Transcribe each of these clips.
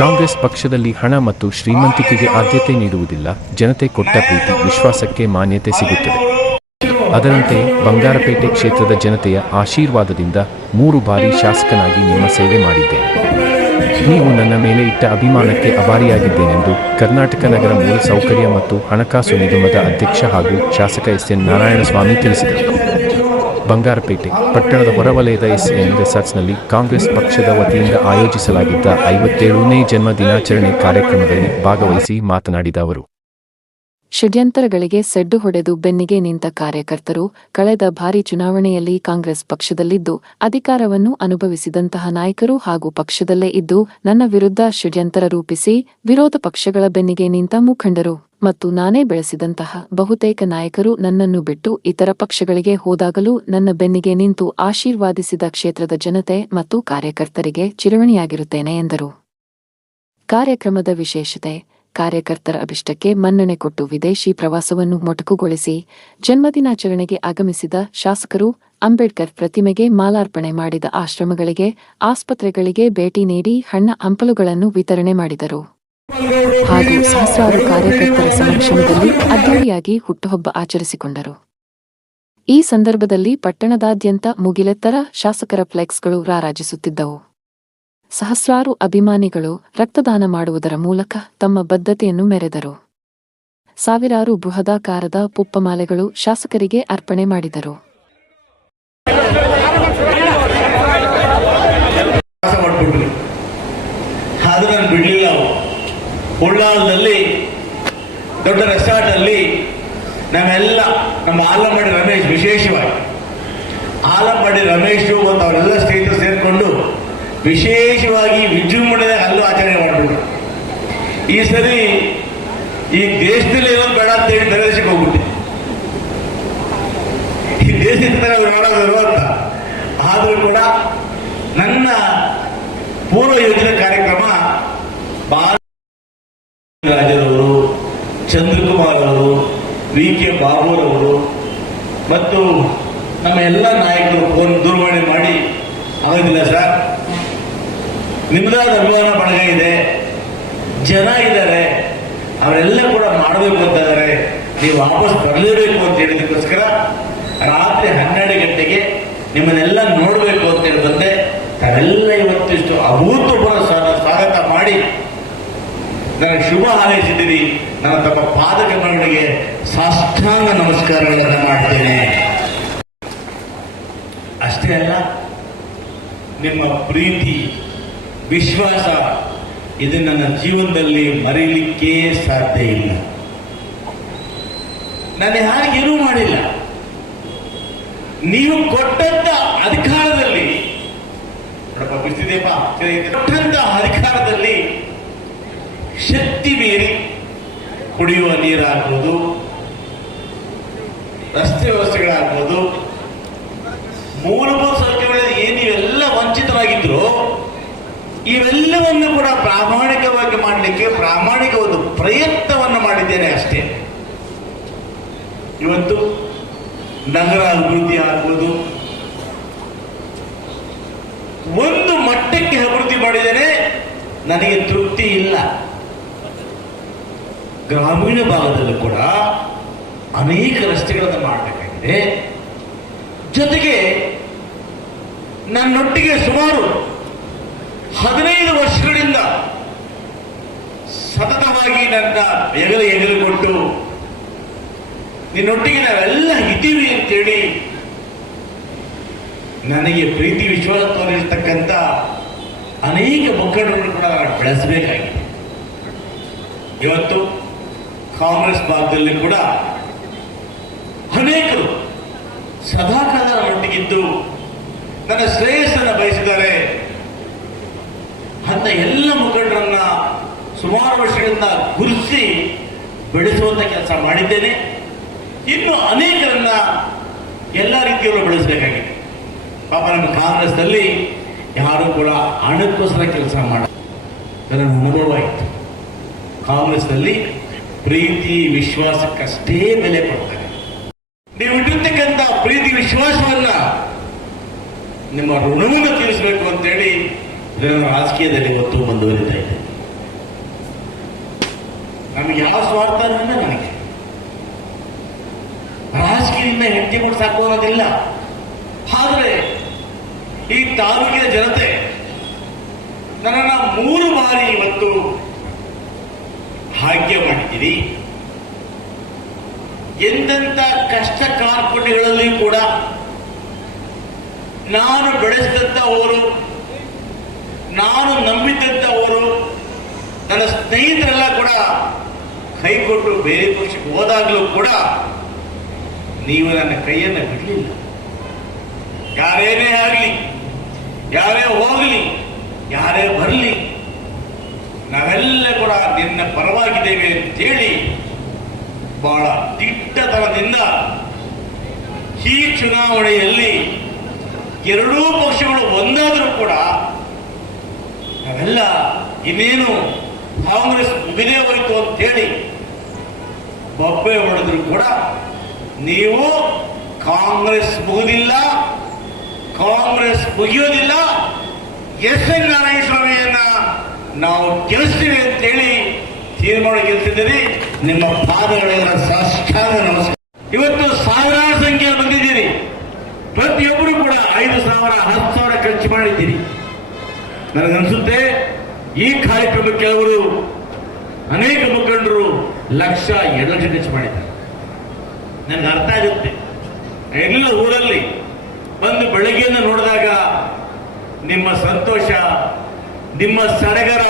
ಕಾಂಗ್ರೆಸ್ ಪಕ್ಷದಲ್ಲಿ ಹಣ ಮತ್ತು ಶ್ರೀಮಂತಿಕೆಗೆ ಆದ್ಯತೆ ನೀಡುವುದಿಲ್ಲ. ಜನತೆ ಕೊಟ್ಟ ಪ್ರೀತಿ ವಿಶ್ವಾಸಕ್ಕೆ ಮಾನ್ಯತೆ ಸಿಗುತ್ತದೆ. ಅದರಂತೆ ಬಂಗಾರಪೇಟೆ ಕ್ಷೇತ್ರದ ಜನತೆಯ ಆಶೀರ್ವಾದದಿಂದ 3 ಬಾರಿ ಶಾಸಕನಾಗಿ ನಿಮ್ಮ ಸೇವೆ ಮಾಡಿದ್ದೇನೆ. ನೀವು ನನ್ನ ಮೇಲೆ ಇಟ್ಟ ಅಭಿಮಾನಕ್ಕೆ ಅಭಾರಿಯಾಗಿದ್ದೇನೆಂದು ಕರ್ನಾಟಕ ನಗರ ಮೂಲಸೌಕರ್ಯ ಮತ್ತು ಹಣಕಾಸು ನಿಗಮದ ಅಧ್ಯಕ್ಷ ಹಾಗೂ ಶಾಸಕ ಎಸ್.ಎನ್. ನಾರಾಯಣಸ್ವಾಮಿ ತಿಳಿಸಿದರು. ಬಂಗಾರಪೇಟೆ ಪಟ್ಟಣದ ಹೊರವಲಯದ ಎಸ್.ಎನ್. ರೆಸಾರ್ಟ್ಸ್ನಲ್ಲಿ ಕಾಂಗ್ರೆಸ್ ಪಕ್ಷದ ವತಿಯಿಂದ ಆಯೋಜಿಸಲಾಗಿದ್ದ 57ನೇ ಜನ್ಮ ದಿನಾಚರಣೆ ಕಾರ್ಯಕ್ರಮದಲ್ಲಿ ಭಾಗವಹಿಸಿ ಮಾತನಾಡಿದ ಅವರು, ಷಡ್ಯಂತರಗಳಿಗೆ ಸೆಡ್ಡು ಹೊಡೆದು ಬೆನ್ನಿಗೆ ನಿಂತ ಕಾರ್ಯಕರ್ತರು ಕಳೆದ ಬಾರಿ ಚುನಾವಣೆಯಲ್ಲಿ ಕಾಂಗ್ರೆಸ್ ಪಕ್ಷದಲ್ಲಿದ್ದು ಅಧಿಕಾರವನ್ನು ಅನುಭವಿಸಿದಂತಹ ನಾಯಕರು ಹಾಗೂ ಪಕ್ಷದಲ್ಲೇ ಇದ್ದು ನನ್ನ ವಿರುದ್ಧ ಷಡ್ಯಂತರ ರೂಪಿಸಿ ವಿರೋಧ ಪಕ್ಷಗಳ ಬೆನ್ನಿಗೆ ನಿಂತ ಮುಖಂಡರು ಮತ್ತು ನಾನೇ ಬೆಳೆಸಿದಂತಹ ಬಹುತೇಕ ನಾಯಕರು ನನ್ನನ್ನು ಬಿಟ್ಟು ಇತರ ಪಕ್ಷಗಳಿಗೆ ಹೋದಾಗಲೂ ನನ್ನ ಬೆನ್ನಿಗೆ ನಿಂತು ಆಶೀರ್ವಾದಿಸಿದ ಕ್ಷೇತ್ರದ ಜನತೆ ಮತ್ತು ಕಾರ್ಯಕರ್ತರಿಗೆ ಚಿರಋಣಿಯಾಗಿರುತ್ತೇನೆ ಎಂದರು. ಕಾರ್ಯಕ್ರಮದ ವಿಶೇಷತೆ: ಕಾರ್ಯಕರ್ತರ ಅಭಿಷ್ಟಕ್ಕೆ ಮನ್ನಣೆ ಕೊಟ್ಟು ವಿದೇಶಿ ಪ್ರವಾಸವನ್ನು ಮೊಟಕುಗೊಳಿಸಿ ಜನ್ಮದಿನಾಚರಣೆಗೆ ಆಗಮಿಸಿದ ಶಾಸಕರು ಅಂಬೇಡ್ಕರ್ ಪ್ರತಿಮೆಗೆ ಮಾಲಾರ್ಪಣೆ ಮಾಡಿದ ಆಶ್ರಮಗಳಿಗೆ, ಆಸ್ಪತ್ರೆಗಳಿಗೆ ಭೇಟಿ ನೀಡಿ ಹಣ್ಣ ಹಂಪಲುಗಳನ್ನು ವಿತರಣೆ ಮಾಡಿದರು ಹಾಗೂ ಸಹಸ್ರಾರು ಕಾರ್ಯಕರ್ತರ ಸಮಕ್ಷಮದಲ್ಲಿ ಅದ್ದೂರಿಯಾಗಿ ಹುಟ್ಟುಹಬ್ಬ ಆಚರಿಸಿಕೊಂಡರು. ಈ ಸಂದರ್ಭದಲ್ಲಿ ಪಟ್ಟಣದಾದ್ಯಂತ ಮುಗಿಲೆತ್ತರ ಶಾಸಕರ ಫ್ಲೆಕ್ಸ್ಗಳು ರಾರಾಜಿಸುತ್ತಿದ್ದವು. ಸಹಸ್ರಾರು ಅಭಿಮಾನಿಗಳು ರಕ್ತದಾನ ಮಾಡುವುದರ ಮೂಲಕ ತಮ್ಮ ಬದ್ಧತೆಯನ್ನು ಮೆರೆದರು. ಸಾವಿರಾರು ಬೃಹದಾಕಾರದ ಪುಪ್ಪಮಾಲೆಗಳು ಶಾಸಕರಿಗೆ ಅರ್ಪಣೆ ಮಾಡಿದರು. ಉಳ್ಳಾಲದಲ್ಲಿ ದೊಡ್ಡ ರೆಸಾರ್ಟ್ ಅಲ್ಲಿ ನಮ್ಮೆಲ್ಲ ನಮ್ಮ ಆಲಂಬಡಿ ರಮೇಶ್, ವಿಶೇಷವಾಗಿ ಆಲಂಬಡಿ ರಮೇಶ್ ಮತ್ತು ಅವರೆಲ್ಲ ಸ್ನೇಹಿತರು ಸೇರಿಕೊಂಡು ವಿಶೇಷವಾಗಿ ವಿಜೃಂಭಣೆಯ ಅಲ್ಲೂ ಆಚರಣೆ ಮಾಡಿಬಿಟ್ರು. ಈ ಸರಿ ಈ ದೇಶದಲ್ಲಿ ಏನೋ ಬೇಡ ಅಂತ ಹೇಳಿ ಬೇರೆ ದೇಶಕ್ಕೆ ಹೋಗ್ಬಿಟ್ಟೆ. ಈ ದೇಶದಿಂದ ನೋಡೋದು ಅಂತ ಆದರೂ ಕೂಡ ನನ್ನ ಪೂರ್ವ ಯೋಜನೆ ಕಾರ್ಯಕ್ರಮ ರಾಜರವರು, ಚಂದ್ರಕುಮಾರ್ ಅವರು, ವಿ.ಕೆ. ಬಾಬುರವರು ಮತ್ತು ನಮ್ಮ ಎಲ್ಲ ನಾಯಕರು ಫೋನ್ ದೂರವಾಣಿ ಮಾಡಿ, ಆಗೋದಿಲ್ಲ ಸರ್, ನಿಮ್ಮದಾದ ಅಭಿಮಾನ ಬಳಗ ಇದೆ, ಜನ ಇದ್ದಾರೆ, ಅವರೆಲ್ಲ ಕೂಡ ಮಾಡಬೇಕು ಅಂತಿದ್ದಾರೆ, ನೀವು ವಾಪಸ್ ಬರಲೇಬೇಕು ಅಂತ ಹೇಳಿದಕ್ಕೋಸ್ಕರ ರಾತ್ರಿ 12 ಗಂಟೆಗೆ ನಿಮ್ಮನ್ನೆಲ್ಲ ನೋಡಬೇಕು ಅಂತ ಹೇಳಿ ಬಂದೆ. ತಾವೆಲ್ಲ ಇವತ್ತಿಷ್ಟು ಅಭೂತಪೂರ್ವ ಸ್ವಾಗತ ಮಾಡಿ ನನಗೆ ಶುಭ ಹಾರೈಸಿದ್ದೀರಿ. ನಾನು ತಮ್ಮ ಪಾದಕಗಳಿಗೆ ಸಾಷ್ಟಾಂಗ ನಮಸ್ಕಾರಗಳನ್ನು ಮಾಡ್ತೇನೆ. ಅಷ್ಟೇ ಅಲ್ಲ, ನಿಮ್ಮ ಪ್ರೀತಿ, ವಿಶ್ವಾಸ ಇದು ನನ್ನ ಜೀವನದಲ್ಲಿ ಮರೀಲಿಕ್ಕೆ ಸಾಧ್ಯ ಇಲ್ಲ. ನಾನು ಹಾಗೇನೂ ಮಾಡಿಲ್ಲ. ನೀವು ಕೊಟ್ಟಂತ ಅಧಿಕಾರದಲ್ಲಿ ಕೊಟ್ಟಂತ ಅಧಿಕಾರದಲ್ಲಿ ಶಕ್ತಿ ಮೀರಿ ಕುಡಿಯುವ ನೀರಾಗ್ಬೋದು, ರಸ್ತೆ ವ್ಯವಸ್ಥೆಗಳಾಗ್ಬೋದು, ಮೂಲಭೂತ ಸೌಕರ್ಯಗಳಲ್ಲಿ ಏನಿವೆಲ್ಲ ವಂಚಿತವಾಗಿದ್ರು ಇವೆಲ್ಲವನ್ನು ಕೂಡ ಪ್ರಾಮಾಣಿಕವಾಗಿ ಮಾಡಲಿಕ್ಕೆ ಪ್ರಾಮಾಣಿಕ ಒಂದು ಪ್ರಯತ್ನವನ್ನು ಮಾಡಿದ್ದೇನೆ ಅಷ್ಟೇ. ಇವತ್ತು ನಗರ ಅಭಿವೃದ್ಧಿ ಆಗ್ಬೋದು, ಒಂದು ಮಟ್ಟಕ್ಕೆ ಅಭಿವೃದ್ಧಿ ಮಾಡಿದ್ದೇನೆ, ನನಗೆ ತೃಪ್ತಿ ಇಲ್ಲ. ಗ್ರಾಮೀಣ ಭಾಗದಲ್ಲೂ ಕೂಡ ಅನೇಕ ರಸ್ತೆಗಳನ್ನು ಮಾಡಬೇಕಾಗಿದೆ. ಜೊತೆಗೆ ನನ್ನೊಟ್ಟಿಗೆ ಸುಮಾರು 15 ವರ್ಷಗಳಿಂದ ಸತತವಾಗಿ ನನ್ನ ಎಗಲು ಕೊಟ್ಟು ನಿನ್ನೊಟ್ಟಿಗೆ ನಾವೆಲ್ಲ ಇದ್ದೀವಿ ಅಂತೇಳಿ ನನಗೆ ಪ್ರೀತಿ ವಿಶ್ವಾಸ ತೋರಿರ್ತಕ್ಕಂಥ ಅನೇಕ ಮುಖಂಡರು ಕೂಡ ಬೆಳೆಸಬೇಕಾಗಿದೆ. ಇವತ್ತು ಕಾಂಗ್ರೆಸ್ ಭಾಗದಲ್ಲಿ ಕೂಡ ಅನೇಕರು ಸದಾಕಾಲ ನನ್ನೊಟ್ಟಿಗಿದ್ದು ನನ್ನ ಶ್ರೇಯಸ್ಸನ್ನು ಬಯಸಿದ್ದಾರೆ. ಅಂತ ಎಲ್ಲ ಮುಖಂಡರನ್ನ ಸುಮಾರು ವರ್ಷಗಳಿಂದ ಗುರುತಿಸಿ ಬೆಳೆಸುವಂತ ಕೆಲಸ ಮಾಡಿದ್ದೇನೆ. ಇನ್ನು ಅನೇಕರನ್ನ ಎಲ್ಲ ರೀತಿಯಲ್ಲೂ ಬೆಳೆಸಬೇಕಾಗಿದೆ. ಪಾಪ ನಮ್ಮ ಕಾಂಗ್ರೆಸ್ನಲ್ಲಿ ಯಾರು ಕೂಡ ಹಣಕ್ಕೋಸ್ಕರ ಕೆಲಸ ಮಾಡ ನನ್ನ ಅನುಭವ ಆಯಿತು. ಕಾಂಗ್ರೆಸ್ನಲ್ಲಿ ಪ್ರೀತಿ ವಿಶ್ವಾಸಕ್ಕಷ್ಟೇ ಬೆಲೆ ಕೊಡ್ತಾರೆ. ನೀವು ಇಟ್ಟಿರ್ತಕ್ಕಂಥ ಪ್ರೀತಿ ವಿಶ್ವಾಸವನ್ನ ನಿಮ್ಮ ಋಣವನ್ನು ತೀರಿಸಬೇಕು ಅಂತೇಳಿ ರಾಜಕೀಯದಲ್ಲಿ ಇವತ್ತು ಮುಂದುವರಿತಾ ಇದೆ. ನಮಗೆ ಯಾವ ಸ್ವಾರ್ಥ ಇಲ್ಲ. ನನಗೆ ರಾಜಕೀಯದಿಂದ ಹೆಂಡತಿ ಕೂಡ ಸಾಕೋದಿಲ್ಲ. ಆದರೆ ಈ ತಾಲೂಕಿನ ಜನತೆ ನನ್ನನ್ನು 3 ಬಾರಿ ಇವತ್ತು ಭಾಗ್ಯ ಮಾಡಿದ್ದೀರಿ. ಎಂತೆಂಥ ಕಷ್ಟ ಕಾರ್ಪಣ್ಯಗಳಲ್ಲಿ ಕೂಡ ನಾನು ಬೆಳೆಸಿದಂಥವರು, ನಾನು ನಂಬಿದಂಥವರು, ನನ್ನ ಸ್ನೇಹಿತರೆಲ್ಲ ಕೂಡ ಕೈಕೊಟ್ಟು ಬೇರೆ ಪಕ್ಷಕ್ಕೆ ಹೋದಾಗಲೂ ಕೂಡ ನೀವು ನನ್ನ ಕೈಯನ್ನು ಬಿಡಲಿಲ್ಲ. ಯಾರೇನೇ ಆಗಲಿ, ಯಾರೇ ಹೋಗಲಿ, ಯಾರೇ ಬರಲಿ, ನಾವೆಲ್ಲ ಕೂಡ ನಿನ್ನ ಪರವಾಗಿದ್ದೇವೆ ಅಂತೇಳಿ ಬಹಳ ದಿಟ್ಟತನದಿಂದ ಈ ಚುನಾವಣೆಯಲ್ಲಿ ಎರಡೂ ಪಕ್ಷಗಳು ಒಂದಾದರೂ ಕೂಡ ನಾವೆಲ್ಲ ಇನ್ನೇನು ಕಾಂಗ್ರೆಸ್ ಮುಗಿದೇ ಹೋಯಿತು ಅಂತೇಳಿ ಬೊಬ್ಬೆ ಹೊಡೆದ್ರು ಕೂಡ ನೀವು ಕಾಂಗ್ರೆಸ್ ಮುಗಿದಿಲ್ಲ, ಕಾಂಗ್ರೆಸ್ ಮುಗಿಯೋದಿಲ್ಲ, ಎನ್ ನಾರಾಯಣಸ್ವಾಮಿಯನ್ನ ನಾವು ಗೆಲ್ಲಿಸ್ತೀವಿ ಅಂತೇಳಿ ತೀರ್ಮಾನ ಗೆಲ್ತಿದ್ದೀರಿ. ನಿಮ್ಮ ಪಾದಗಳ ಸಾಷ್ಟಾಂಗ ನಮಸ್ಕಾರ. ಇವತ್ತು ಸಾವಿರಾರು ಸಂಖ್ಯೆ ಬಂದಿದ್ದೀರಿ. ಪ್ರತಿಯೊಬ್ಬರು ಕೂಡ 5,000, 10,000 ಖರ್ಚು ಮಾಡಿದ್ದೀರಿ. ನನಗನ್ಸುತ್ತೆ ಈ ಕಾರ್ಯಕ್ರಮಕ್ಕೆ ಕೆಲವರು ಅನೇಕ ಮುಖಂಡರು 1,00,000, 2 ಲಕ್ಷ ಖರ್ಚು ಮಾಡಿದ್ದಾರೆ. ನನಗೆ ಅರ್ಥ ಆಗುತ್ತೆ. ಎಲ್ಲ ಊರಲ್ಲಿ ಬಂದು ಬೆಳಗ್ಗೆಯಿಂದ ನೋಡಿದಾಗ ನಿಮ್ಮ ಸಂತೋಷ, ನಿಮ್ಮ ಸಡಗರ,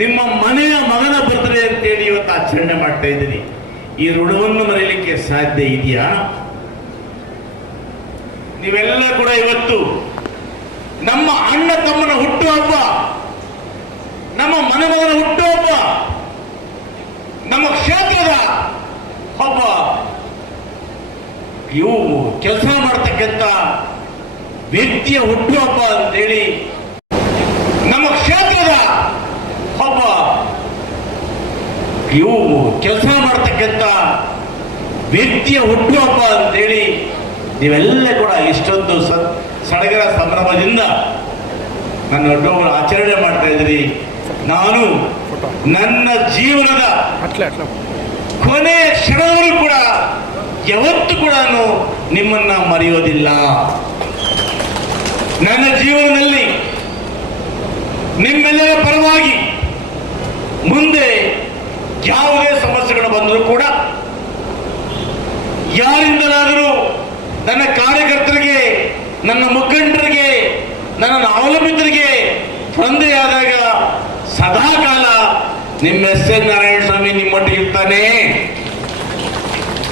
ನಿಮ್ಮ ಮನೆಯ ಮಗನ ಬರ್ತದೆ ಅಂತೇಳಿ ಇವತ್ತು ಆಚರಣೆ ಮಾಡ್ತಾ ಇದ್ದೀನಿ. ಈ ಋಣವನ್ನು ಮರೆಯಲಿಕ್ಕೆ ಸಾಧ್ಯ ಇದೆಯಾ? ನೀವೆಲ್ಲ ಕೂಡ ಇವತ್ತು ನಮ್ಮ ಅಣ್ಣ ತಮ್ಮನ ಹುಟ್ಟುಹಬ್ಬ, ನಮ್ಮ ಮನೆಮಗನ ಹುಟ್ಟುಹಬ್ಬ, ನಮ್ಮ ಕ್ಷೇತ್ರದ ಒಬ್ಬ ಇವು ಕೆಲಸ ಮಾಡ್ತಕ್ಕಂಥ ವ್ಯಕ್ತಿಯ ಹುಟ್ಟುಹಬ್ಬ ಅಂತೇಳಿ, ನಮ್ಮ ಕ್ಷೇತ್ರದ ಒಬ್ಬ ಇವು ಕೆಲಸ ಮಾಡ್ತಕ್ಕಂಥ ವ್ಯಕ್ತಿಯ ಹುಟ್ಟುಹಬ್ಬ ಅಂತೇಳಿ ನೀವೆಲ್ಲ ಕೂಡ ಇಷ್ಟೊಂದು ಸಡಗರ ಸಂಭ್ರಮದಿಂದ ನನ್ನ ಹುಟ್ಟುಹಬ್ಬ ಆಚರಣೆ ಮಾಡ್ತಾ ಇದ್ದೀರಿ. ನಾನು ನನ್ನ ಜೀವನದ ಕೊನೆಯ ಕ್ಷಣದವರೆಗೂ ಕೂಡ ಯಾವತ್ತೂ ಕೂಡ ನಿಮ್ಮನ್ನ ಮರೆಯೋದಿಲ್ಲ. ನನ್ನ ಜೀವನದಲ್ಲಿ ನಿಮ್ಮೆಲ್ಲರ ಪರವಾಗಿ ಮುಂದೆ ಯಾವುದೇ ಸಮಸ್ಯೆಗಳು ಬಂದರೂ ಕೂಡ ಯಾರಿಂದಲಾದರೂ ನನ್ನ ಕಾರ್ಯಕರ್ತರಿಗೆ, ನನ್ನ ಮುಖಂಡರಿಗೆ, ನನ್ನ ಅವಲಂಬಿತರಿಗೆ ತೊಂದರೆಯಾದಾಗ ಸದಾಕಾಲ ನಿಮ್ಮ ಎನ್ ನಾರಾಯಣಸ್ವಾಮಿ ನಿಮ್ಮೊಟ್ಟಿಗೆ ಇರ್ತಾನೆ.